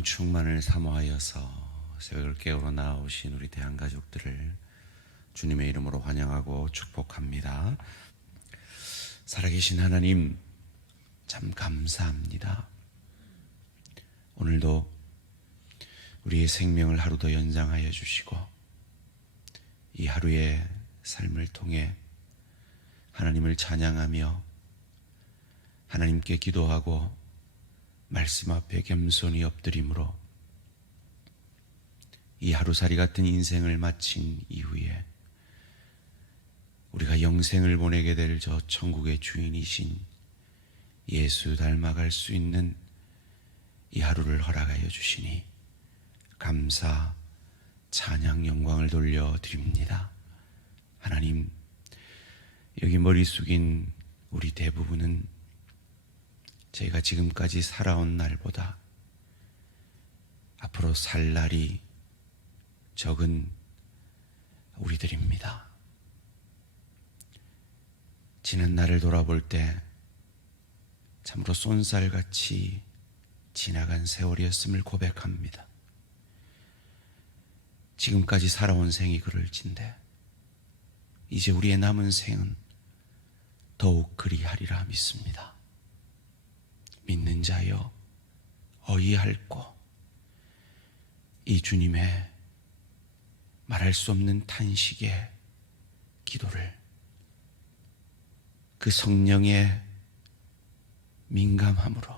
성령 충만을 사모하여서 새벽을 깨우러 나오신 우리 대한가족들을 주님의 이름으로 환영하고 축복합니다. 살아계신 하나님, 참 감사합니다. 오늘도 우리의 생명을 하루 더 연장하여 주시고 이 하루의 삶을 통해 하나님을 찬양하며 하나님께 기도하고 말씀 앞에 겸손히 엎드림으로 이 하루살이 같은 인생을 마친 이후에 우리가 영생을 보내게 될 저 천국의 주인이신 예수 닮아갈 수 있는 이 하루를 허락하여 주시니 감사, 찬양, 영광을 돌려드립니다. 하나님, 여기 머리 숙인 우리 대부분은 저희가 지금까지 살아온 날보다 앞으로 살 날이 적은 우리들입니다. 지난 날을 돌아볼 때 참으로 쏜살같이 지나간 세월이었음을 고백합니다. 지금까지 살아온 생이 그럴진데 이제 우리의 남은 생은 더욱 그리하리라 믿습니다. 믿는 자여 어이할꼬, 이 주님의 말할 수 없는 탄식의 기도를 그 성령의 민감함으로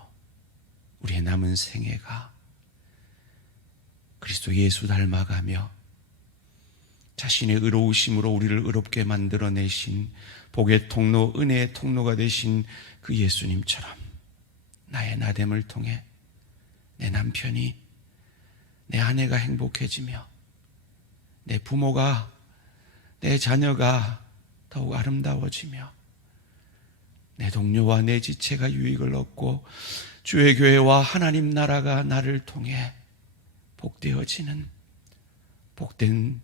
우리의 남은 생애가 그리스도 예수 닮아가며 자신의 의로우심으로 우리를 의롭게 만들어내신 복의 통로, 은혜의 통로가 되신 그 예수님처럼 나의 나됨을 통해 내 남편이, 내 아내가 행복해지며 내 부모가, 내 자녀가 더욱 아름다워지며 내 동료와 내 지체가 유익을 얻고 주의 교회와 하나님 나라가 나를 통해 복되어지는 복된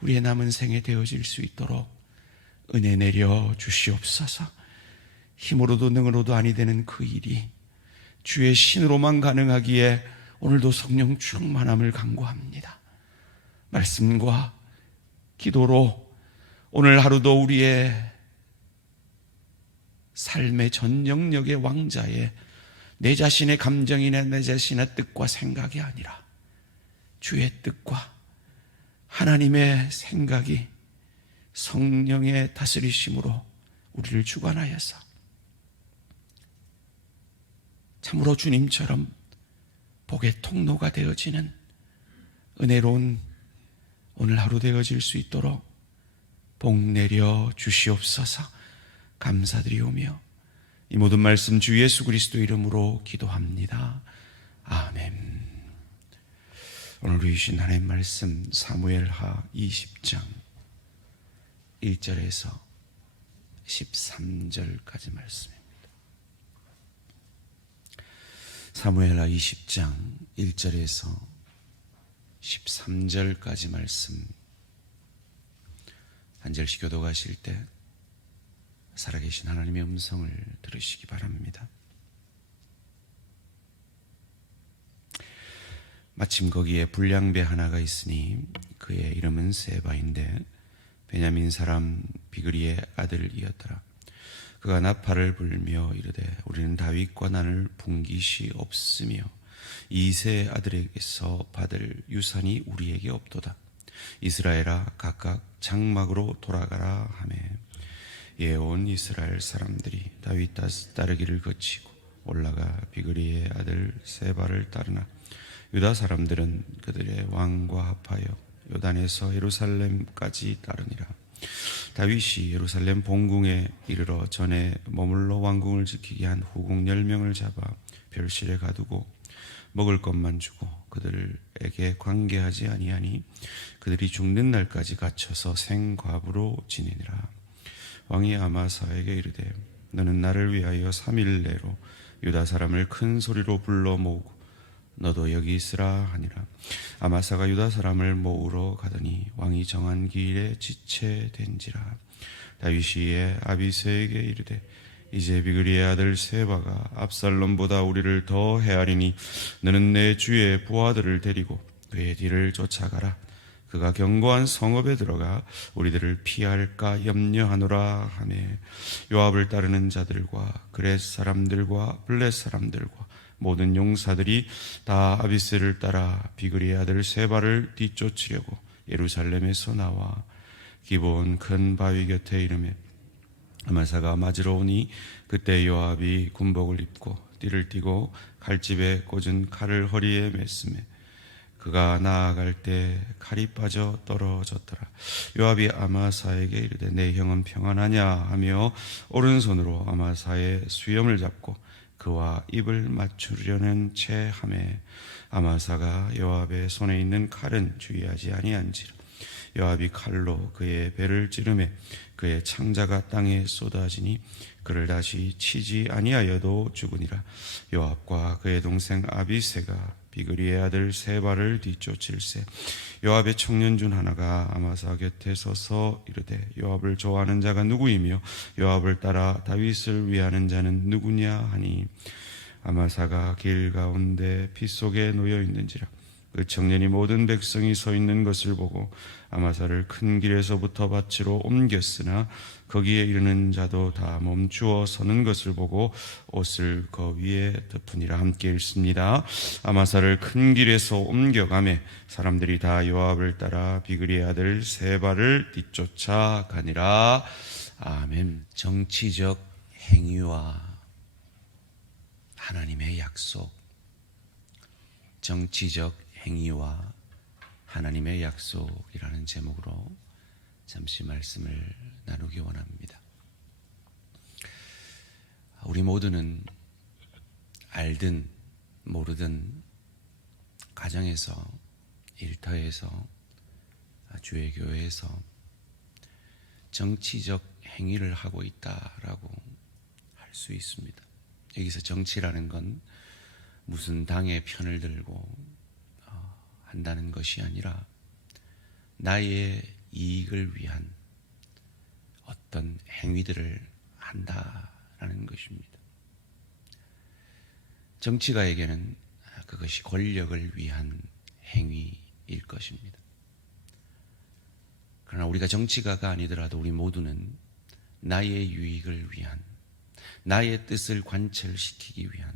우리의 남은 생에 되어질 수 있도록 은혜 내려 주시옵소서. 힘으로도 능으로도 아니 되는 그 일이 주의 신으로만 가능하기에 오늘도 성령 충만함을 간구합니다. 말씀과 기도로 오늘 하루도 우리의 삶의 전 영역의 왕자에 내 자신의 감정이나 내 자신의 뜻과 생각이 아니라 주의 뜻과 하나님의 생각이 성령의 다스리심으로 우리를 주관하여서 참으로 주님처럼 복의 통로가 되어지는 은혜로운 오늘 하루 되어질 수 있도록 복 내려 주시옵소서. 감사드리오며 이 모든 말씀 주 예수 그리스도 이름으로 기도합니다. 아멘. 오늘 주신 하나님의 말씀 사무엘하 20장 1절에서 13절까지 말씀입니다. 사무엘하 20장 1절에서 13절까지 말씀 한 절씩 교독하실 때 살아계신 하나님의 음성을 들으시기 바랍니다. 마침 거기에 불량배 하나가 있으니 그의 이름은 세바인데 베냐민 사람 비그리의 아들이었더라. 그가 나팔을 불며 이르되 우리는 다윗과 난을 분깃이 없으며 이새의 아들에게서 받을 유산이 우리에게 없도다. 이스라엘아 각각 장막으로 돌아가라 하매 예, 온 이스라엘 사람들이 다윗 따르기를 거치고 올라가 비그리의 아들 세바를 따르나 유다 사람들은 그들의 왕과 합하여 요단에서 예루살렘까지 따르니라. 다윗이 예루살렘 본궁에 이르러 전에 머물러 왕궁을 지키게 한 후궁 10명을 잡아 별실에 가두고 먹을 것만 주고 그들에게 관계하지 아니하니 그들이 죽는 날까지 갇혀서 생과부로 지내니라. 왕이 아마사에게 이르되 너는 나를 위하여 3일 내로 유다 사람을 큰 소리로 불러 모으고 너도 여기 있으라 하니라. 아마사가 유다 사람을 모으러 가더니 왕이 정한 기일에 지체된지라. 다윗이 아비새에게 이르되 이제 비그리의 아들 세바가 압살롬보다 우리를 더 헤아리니 너는 내 주의 부하들을 데리고 그의 뒤를 쫓아가라. 그가 견고한 성읍에 들어가 우리들을 피할까 염려하노라 하매 요압을 따르는 자들과 그렛 사람들과 블렛 사람들과 모든 용사들이 다 아비새를 따라 비그리의 아들 세바를 뒤쫓으려고 예루살렘에서 나와 기브온 큰 바위 곁에 이르매 아마사가 맞으러 오니 그때 요압이 군복을 입고 띠를 띠고 칼집에 꽂은 칼을 허리에 맸으며 그가 나아갈 때 칼이 빠져 떨어졌더라. 요압이 아마사에게 이르되 내 형은 평안하냐 하며 오른손으로 아마사의 수염을 잡고 그와 입을 맞추려는 채 하매 아마사가 요압의 손에 있는 칼은 주의하지 아니한지라. 요압이 칼로 그의 배를 찌르매 그의 창자가 땅에 쏟아지니 그를 다시 치지 아니하여도 죽으니라. 요압과 그의 동생 아비새가 비그리의 아들 세바를 뒤쫓을세. 요압의 청년 중 하나가 아마사 곁에 서서 이르되 요압을 좋아하는 자가 누구이며 요압을 따라 다윗을 위하는 자는 누구냐 하니 아마사가 길 가운데 피 속에 놓여 있는지라. 그 청년이 모든 백성이 서 있는 것을 보고 아마사를 큰 길에서부터 밭으로 옮겼으나 거기에 이르는 자도 다 멈추어 서는 것을 보고 옷을 그 위에 덮으니라. 함께 읽습니다. 아마사를 큰 길에서 옮겨가매 사람들이 다 요압을 따라 비그리의 아들 세바를 뒤쫓아 가니라. 아멘. 정치적 행위와 하나님의 약속. 정치적 행위와 하나님의 약속이라는 제목으로 잠시 말씀을 나누기 원합니다. 우리 모두는 알든 모르든 가정에서, 일터에서, 주의 교회에서 정치적 행위를 하고 있다라고 할 수 있습니다. 여기서 정치라는 건 무슨 당의 편을 들고 한다는 것이 아니라 나의 이익을 위한 어떤 행위들을 한다라는 것입니다. 정치가에게는 그것이 권력을 위한 행위일 것입니다. 그러나 우리가 정치가가 아니더라도 우리 모두는 나의 유익을 위한, 나의 뜻을 관철시키기 위한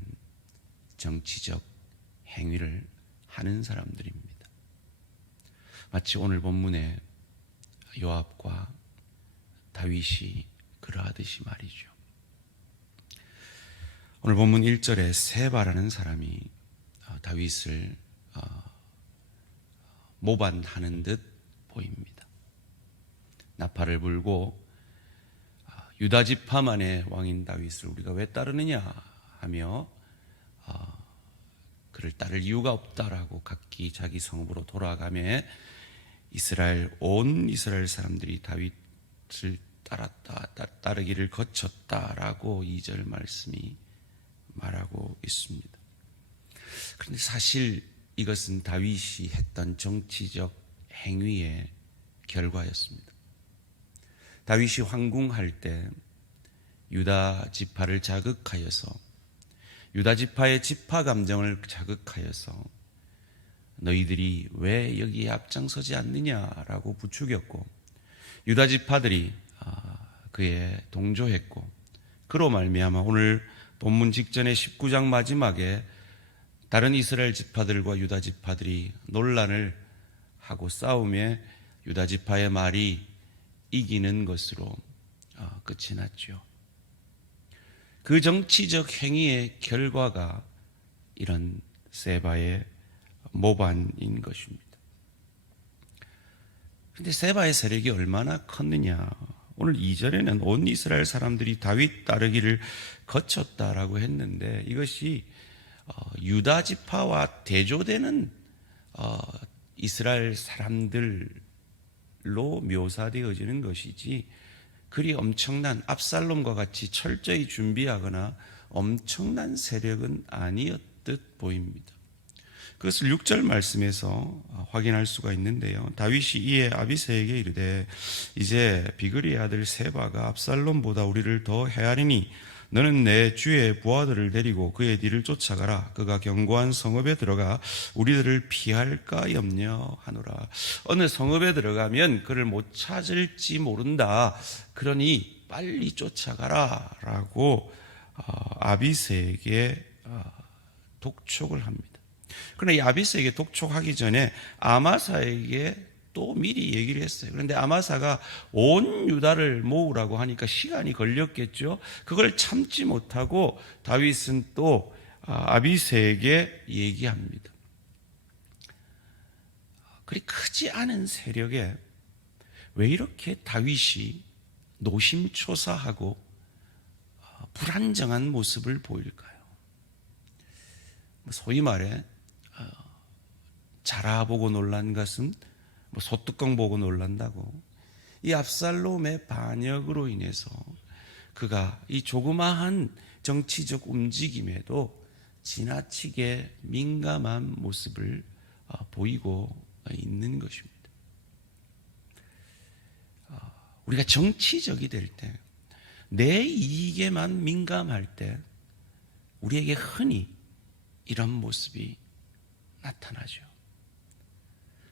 정치적 행위를 하는 사람들입니다. 마치 오늘 본문에 요압과 다윗이 그러하듯이 말이죠. 오늘 본문 1절에 세바라는 사람이 다윗을 모반하는 듯 보입니다. 나팔을 불고 유다 지파만의 왕인 다윗을 우리가 왜 따르느냐 하며 그를 따를 이유가 없다라고 각기 자기 성읍으로 돌아가며 온 이스라엘 사람들이 다윗을 따르기를 거쳤다라고 2절 말씀이 말하고 있습니다. 그런데 사실 이것은 다윗이 했던 정치적 행위의 결과였습니다. 다윗이 황궁할 때 유다 지파를 자극하여서 유다 지파의 지파 감정을 자극하여서 너희들이 왜 여기에 앞장서지 않느냐라고 부추겼고 유다 지파들이 그에 동조했고 그로 말미암아 오늘 본문 직전의 19장 마지막에 다른 이스라엘 지파들과 유다 지파들이 논란을 하고 싸움에 유다 지파의 말이 이기는 것으로 끝이 났죠. 그 정치적 행위의 결과가 이런 세바의 모반인 것입니다. 그런데 세바의 세력이 얼마나 컸느냐. 오늘 2절에는 온 이스라엘 사람들이 다윗 따르기를 거쳤다라고 했는데 이것이 유다 지파와 대조되는 이스라엘 사람들로 묘사되어지는 것이지 그리 엄청난 압살롬과 같이 철저히 준비하거나 엄청난 세력은 아니었듯 보입니다. 그것을 6절 말씀에서 확인할 수가 있는데요. 다윗이 이에 아비새에게 이르되 이제 비그리의 아들 세바가 압살롬보다 우리를 더 헤아리니 너는 내 주의 부하들을 데리고 그의 뒤를 쫓아가라. 그가 견고한 성읍에 들어가 우리들을 피할까 염려하노라. 어느 성읍에 들어가면 그를 못 찾을지 모른다. 그러니 빨리 쫓아가라 라고 아비새에게 독촉을 합니다. 그러나 이 아비새에게 독촉하기 전에 아마사에게 또 미리 얘기를 했어요. 그런데 아마사가 온 유다를 모으라고 하니까 시간이 걸렸겠죠. 그걸 참지 못하고 다윗은 또 아비새에게 얘기합니다. 그리 크지 않은 세력에 왜 이렇게 다윗이 노심초사하고 불안정한 모습을 보일까요? 소위 말해 자라보고 놀란 것은 소뚜껑 보고 놀란다고. 이 압살롬의 반역으로 인해서 그가 이 조그마한 정치적 움직임에도 지나치게 민감한 모습을 보이고 있는 것입니다. 우리가 정치적이 될 때, 내 이익에만 민감할 때 우리에게 흔히 이런 모습이 나타나죠.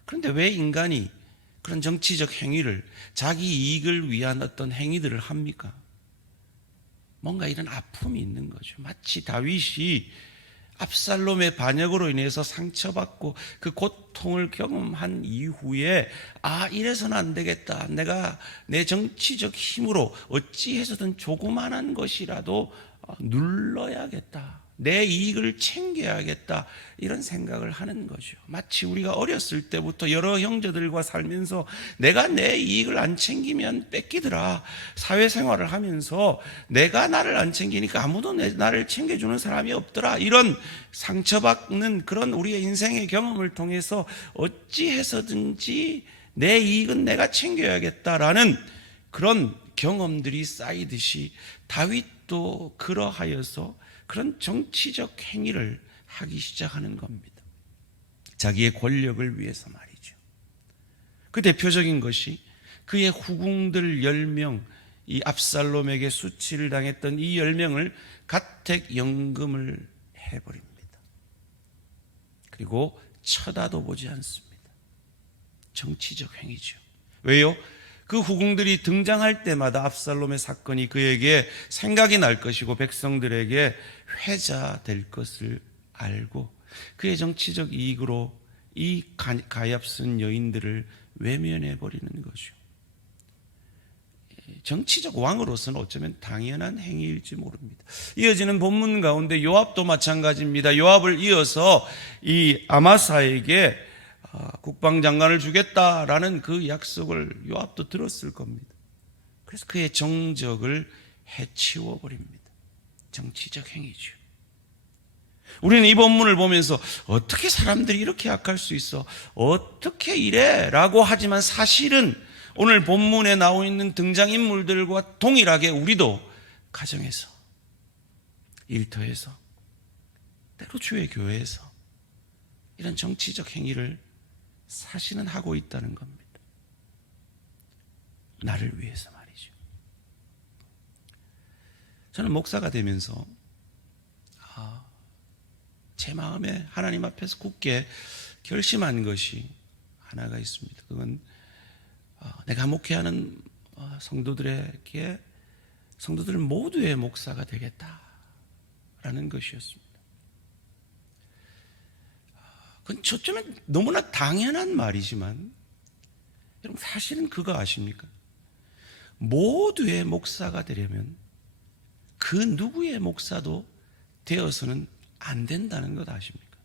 그런데 왜 인간이 그런 정치적 행위를, 자기 이익을 위한 어떤 행위들을 합니까? 뭔가 이런 아픔이 있는 거죠. 마치 다윗이 압살롬의 반역으로 인해서 상처받고 그 고통을 경험한 이후에 이래서는 안 되겠다. 내가 내 정치적 힘으로 어찌해서든 조그만한 것이라도 눌러야겠다. 내 이익을 챙겨야겠다. 이런 생각을 하는 거죠. 마치 우리가 어렸을 때부터 여러 형제들과 살면서 내가 내 이익을 안 챙기면 뺏기더라. 사회생활을 하면서 내가 나를 안 챙기니까 아무도 나를 챙겨주는 사람이 없더라. 이런 상처받는 그런 우리의 인생의 경험을 통해서 어찌해서든지 내 이익은 내가 챙겨야겠다라는 그런 경험들이 쌓이듯이 다윗도 그러하여서 그런 정치적 행위를 하기 시작하는 겁니다. 자기의 권력을 위해서 말이죠. 그 대표적인 것이 그의 후궁들 10명, 이 압살롬에게 수치를 당했던 이 10명을 가택연금을 해버립니다. 그리고 쳐다도 보지 않습니다. 정치적 행위죠. 왜요? 그 후궁들이 등장할 때마다 압살롬의 사건이 그에게 생각이 날 것이고 백성들에게 회자될 것을 알고 그의 정치적 이익으로 이 가엾은 여인들을 외면해버리는 거죠. 정치적 왕으로서는 어쩌면 당연한 행위일지 모릅니다. 이어지는 본문 가운데 요압도 마찬가지입니다. 요압을 이어서 이 아마사에게 국방장관을 주겠다라는 그 약속을 요압도 들었을 겁니다. 그래서 그의 정적을 해치워 버립니다. 정치적 행위죠. 우리는 이 본문을 보면서 어떻게 사람들이 이렇게 악할 수 있어? 어떻게 이래? 라고 하지만 사실은 오늘 본문에 나와 있는 등장인물들과 동일하게 우리도 가정에서, 일터에서, 때로 주의 교회에서 이런 정치적 행위를 사실은 하고 있다는 겁니다. 나를 위해서 말이죠. 저는 목사가 되면서 제 마음에 하나님 앞에서 굳게 결심한 것이 하나가 있습니다. 그건 내가 목회하는 성도들 모두의 목사가 되겠다라는 것이었습니다. 그건 저쯤엔 너무나 당연한 말이지만 여러분 사실은 그거 아십니까? 모두의 목사가 되려면 그 누구의 목사도 되어서는 안 된다는 것 아십니까?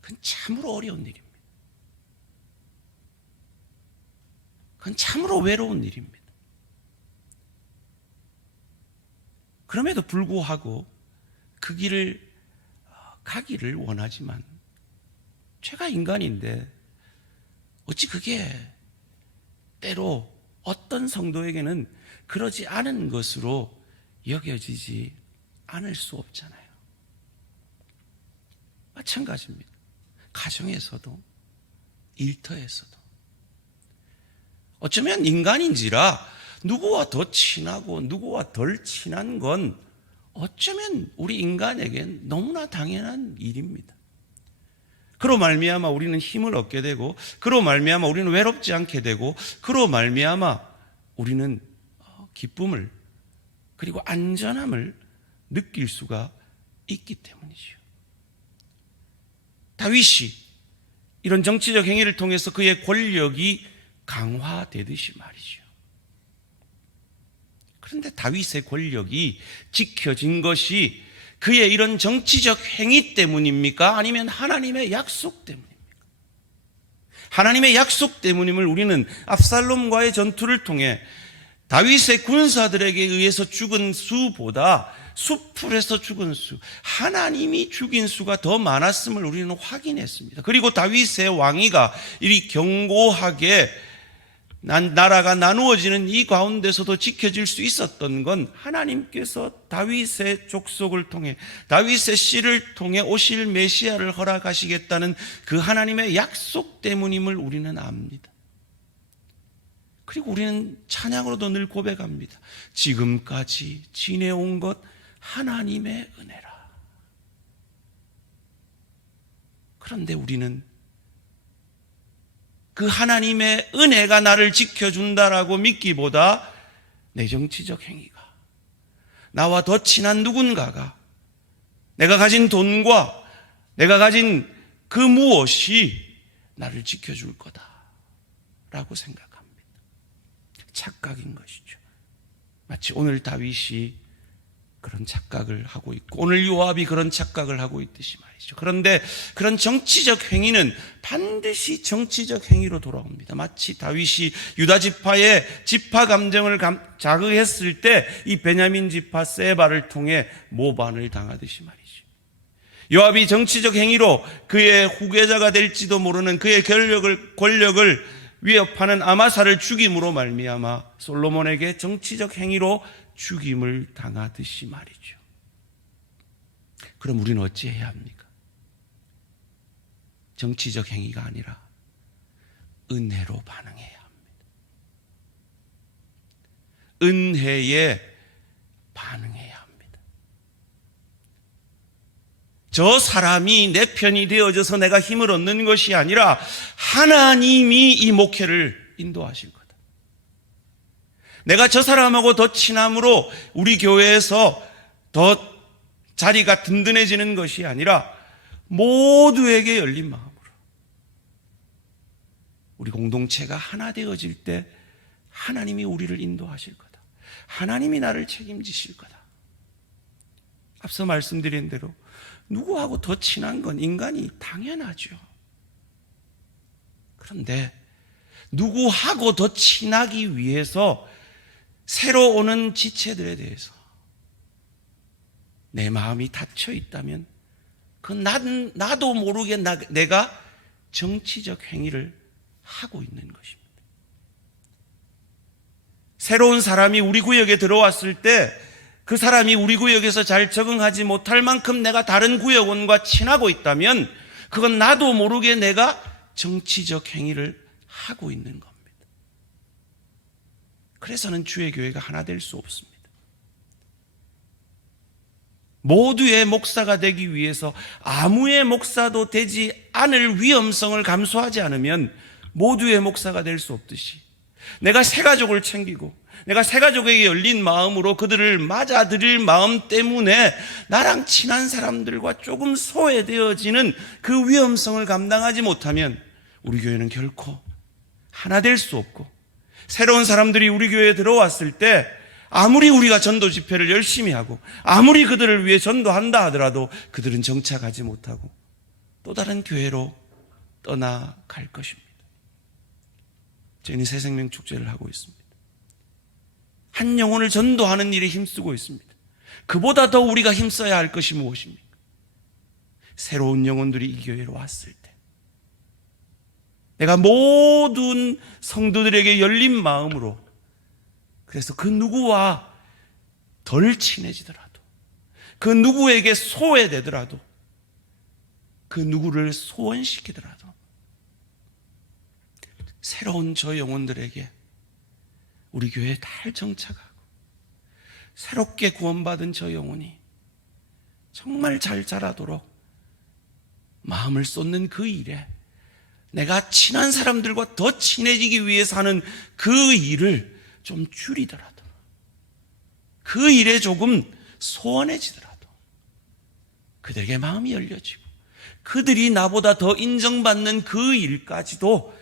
그건 참으로 어려운 일입니다. 그건 참으로 외로운 일입니다. 그럼에도 불구하고 그 길을 가기를 원하지만 제가 인간인데 어찌 그게 때로 어떤 성도에게는 그러지 않은 것으로 여겨지지 않을 수 없잖아요. 마찬가지입니다. 가정에서도 일터에서도 어쩌면 인간인지라 누구와 더 친하고 누구와 덜 친한 건 어쩌면 우리 인간에겐 너무나 당연한 일입니다. 그로 말미암아 우리는 힘을 얻게 되고, 그로 말미암아 우리는 외롭지 않게 되고, 그로 말미암아 우리는 기쁨을 그리고 안전함을 느낄 수가 있기 때문이죠. 다윗이 이런 정치적 행위를 통해서 그의 권력이 강화되듯이 말이죠. 그런데 다윗의 권력이 지켜진 것이 그의 이런 정치적 행위 때문입니까? 아니면 하나님의 약속 때문입니까? 하나님의 약속 때문임을 우리는 압살롬과의 전투를 통해 다윗의 군사들에게 의해서 죽은 수보다 수풀에서 죽은 수, 하나님이 죽인 수가 더 많았음을 우리는 확인했습니다. 그리고 다윗의 왕위가 이리 견고하게 나라가 나누어지는 이 가운데서도 지켜질 수 있었던 건 하나님께서 다윗의 족속을 통해, 다윗의 씨를 통해 오실 메시아를 허락하시겠다는 그 하나님의 약속 때문임을 우리는 압니다. 그리고 우리는 찬양으로도 늘 고백합니다. 지금까지 지내온 것 하나님의 은혜라. 그런데 우리는 그 하나님의 은혜가 나를 지켜준다라고 믿기보다 내 정치적 행위가, 나와 더 친한 누군가가, 내가 가진 돈과 내가 가진 그 무엇이 나를 지켜줄 거다라고 생각합니다. 착각인 것이죠. 마치 오늘 다윗이 그런 착각을 하고 있고, 오늘 요압이 그런 착각을 하고 있듯이 말이죠. 그런데 그런 정치적 행위는 반드시 정치적 행위로 돌아옵니다. 마치 다윗이 유다 지파의 지파 감정을 자극했을 때 이 베냐민 지파 세바를 통해 모반을 당하듯이 말이죠. 요압이 정치적 행위로 그의 후계자가 될지도 모르는 그의 권력을 위협하는 아마사를 죽임으로 말미암아 솔로몬에게 정치적 행위로 죽임을 당하듯이 말이죠. 그럼 우리는 어찌해야 합니까? 정치적 행위가 아니라 은혜로 반응해야 합니다. 은혜에 반응해야 합니다. 저 사람이 내 편이 되어져서 내가 힘을 얻는 것이 아니라 하나님이 이 목회를 인도하실 거다. 내가 저 사람하고 더 친함으로 우리 교회에서 더 자리가 든든해지는 것이 아니라 모두에게 열린 마음으로 우리 공동체가 하나 되어질 때 하나님이 우리를 인도하실 거다. 하나님이 나를 책임지실 거다. 앞서 말씀드린 대로 누구하고 더 친한 건 인간이 당연하죠. 그런데 누구하고 더 친하기 위해서 새로 오는 지체들에 대해서 내 마음이 닫혀 있다면 그건 나도 모르게 내가 정치적 행위를 하고 있는 것입니다. 새로운 사람이 우리 구역에 들어왔을 때 그 사람이 우리 구역에서 잘 적응하지 못할 만큼 내가 다른 구역원과 친하고 있다면 그건 나도 모르게 내가 정치적 행위를 하고 있는 겁니다. 그래서는 주의 교회가 하나 될 수 없습니다. 모두의 목사가 되기 위해서 아무의 목사도 되지 않을 위험성을 감수하지 않으면 모두의 목사가 될 수 없듯이 내가 새 가족을 챙기고 내가 새 가족에게 열린 마음으로 그들을 맞아들일 마음 때문에 나랑 친한 사람들과 조금 소외되어지는 그 위험성을 감당하지 못하면 우리 교회는 결코 하나 될 수 없고, 새로운 사람들이 우리 교회에 들어왔을 때 아무리 우리가 전도 집회를 열심히 하고 아무리 그들을 위해 전도한다 하더라도 그들은 정착하지 못하고 또 다른 교회로 떠나갈 것입니다. 저희는 새생명 축제를 하고 있습니다. 한 영혼을 전도하는 일에 힘쓰고 있습니다. 그보다 더 우리가 힘써야 할 것이 무엇입니까? 새로운 영혼들이 이 교회로 왔을 때 내가 모든 성도들에게 열린 마음으로, 그래서 그 누구와 덜 친해지더라도, 그 누구에게 소외되더라도, 그 누구를 소원시키더라도 새로운 저 영혼들에게 우리 교회에 잘 정착하고 새롭게 구원받은 저 영혼이 정말 잘 자라도록 마음을 쏟는 그 일에 내가 친한 사람들과 더 친해지기 위해서 하는 그 일을 좀 줄이더라도, 그 일에 조금 소원해지더라도 그들에게 마음이 열려지고 그들이 나보다 더 인정받는 그 일까지도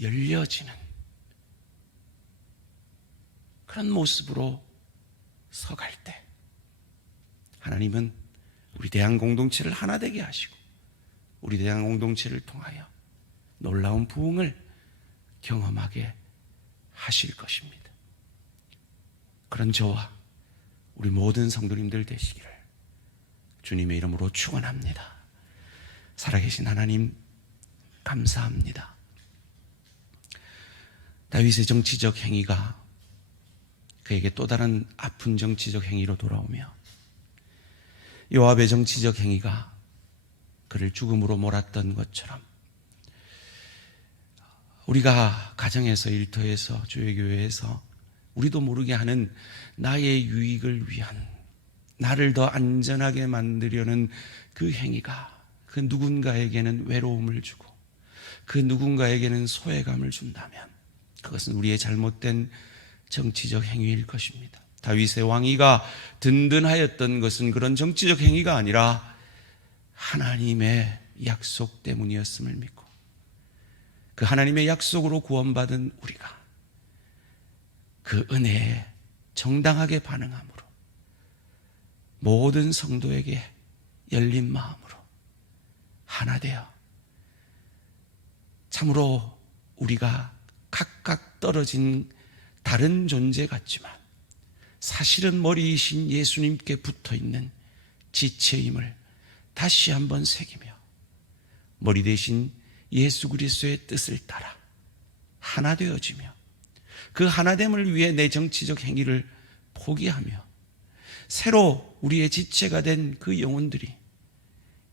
열려지는 그런 모습으로 서갈 때 하나님은 우리 대한 공동체를 하나 되게 하시고 우리 대한 공동체를 통하여 놀라운 부흥을 경험하게 하실 것입니다. 그런 저와 우리 모든 성도님들 되시기를 주님의 이름으로 축원합니다. 살아계신 하나님 감사합니다. 다윗의 정치적 행위가 그에게 또 다른 아픈 정치적 행위로 돌아오며 요압의 정치적 행위가 그를 죽음으로 몰았던 것처럼 우리가 가정에서, 일터에서, 주일교회에서 우리도 모르게 하는 나의 유익을 위한, 나를 더 안전하게 만들려는 그 행위가 그 누군가에게는 외로움을 주고 그 누군가에게는 소외감을 준다면 그것은 우리의 잘못된 정치적 행위일 것입니다. 다윗의 왕위가 든든하였던 것은 그런 정치적 행위가 아니라 하나님의 약속 때문이었음을 믿고 그 하나님의 약속으로 구원받은 우리가 그 은혜에 정당하게 반응함으로 모든 성도에게 열린 마음으로 하나 되어 참으로 우리가 각각 떨어진 다른 존재 같지만 사실은 머리이신 예수님께 붙어있는 지체임을 다시 한번 새기며 머리 대신 예수 그리스도의 뜻을 따라 하나 되어지며 그 하나됨을 위해 내 정치적 행위를 포기하며 새로 우리의 지체가 된 그 영혼들이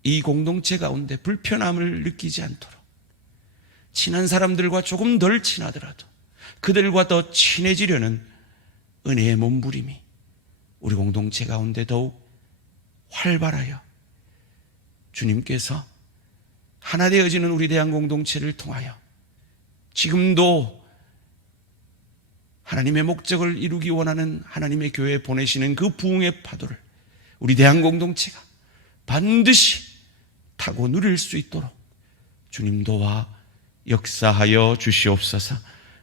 이 공동체 가운데 불편함을 느끼지 않도록 친한 사람들과 조금 덜 친하더라도 그들과 더 친해지려는 은혜의 몸부림이 우리 공동체 가운데 더욱 활발하여 주님께서 하나 되어지는 우리 대한 공동체를 통하여 지금도 하나님의 목적을 이루기 원하는 하나님의 교회에 보내시는 그 부흥의 파도를 우리 대한 공동체가 반드시 타고 누릴 수 있도록 주님 도와 역사하여 주시옵소서.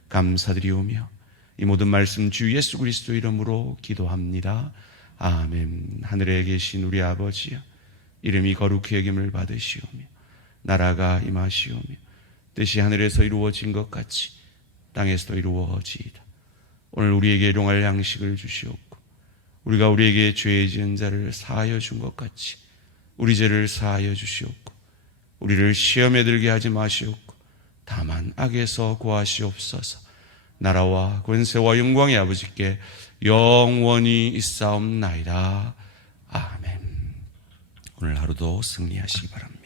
감사드리오며 이 모든 말씀 주 예수 그리스도 이름으로 기도합니다. 아멘. 하늘에 계신 우리 아버지여, 이름이 거룩히 여김을 받으시오며 나라가 임하시오며 뜻이 하늘에서 이루어진 것 같이 땅에서도 이루어지이다. 오늘 우리에게 일용할 양식을 주시옵고 우리가 우리에게 죄 지은 자를 사하여 준 것 같이 우리 죄를 사하여 주시옵고 우리를 시험에 들게 하지 마시옵고 다만 악에서 구하시옵소서. 나라와 권세와 영광의 아버지께 영원히 있사옵나이다. 아멘. 오늘 하루도 승리하시기 바랍니다.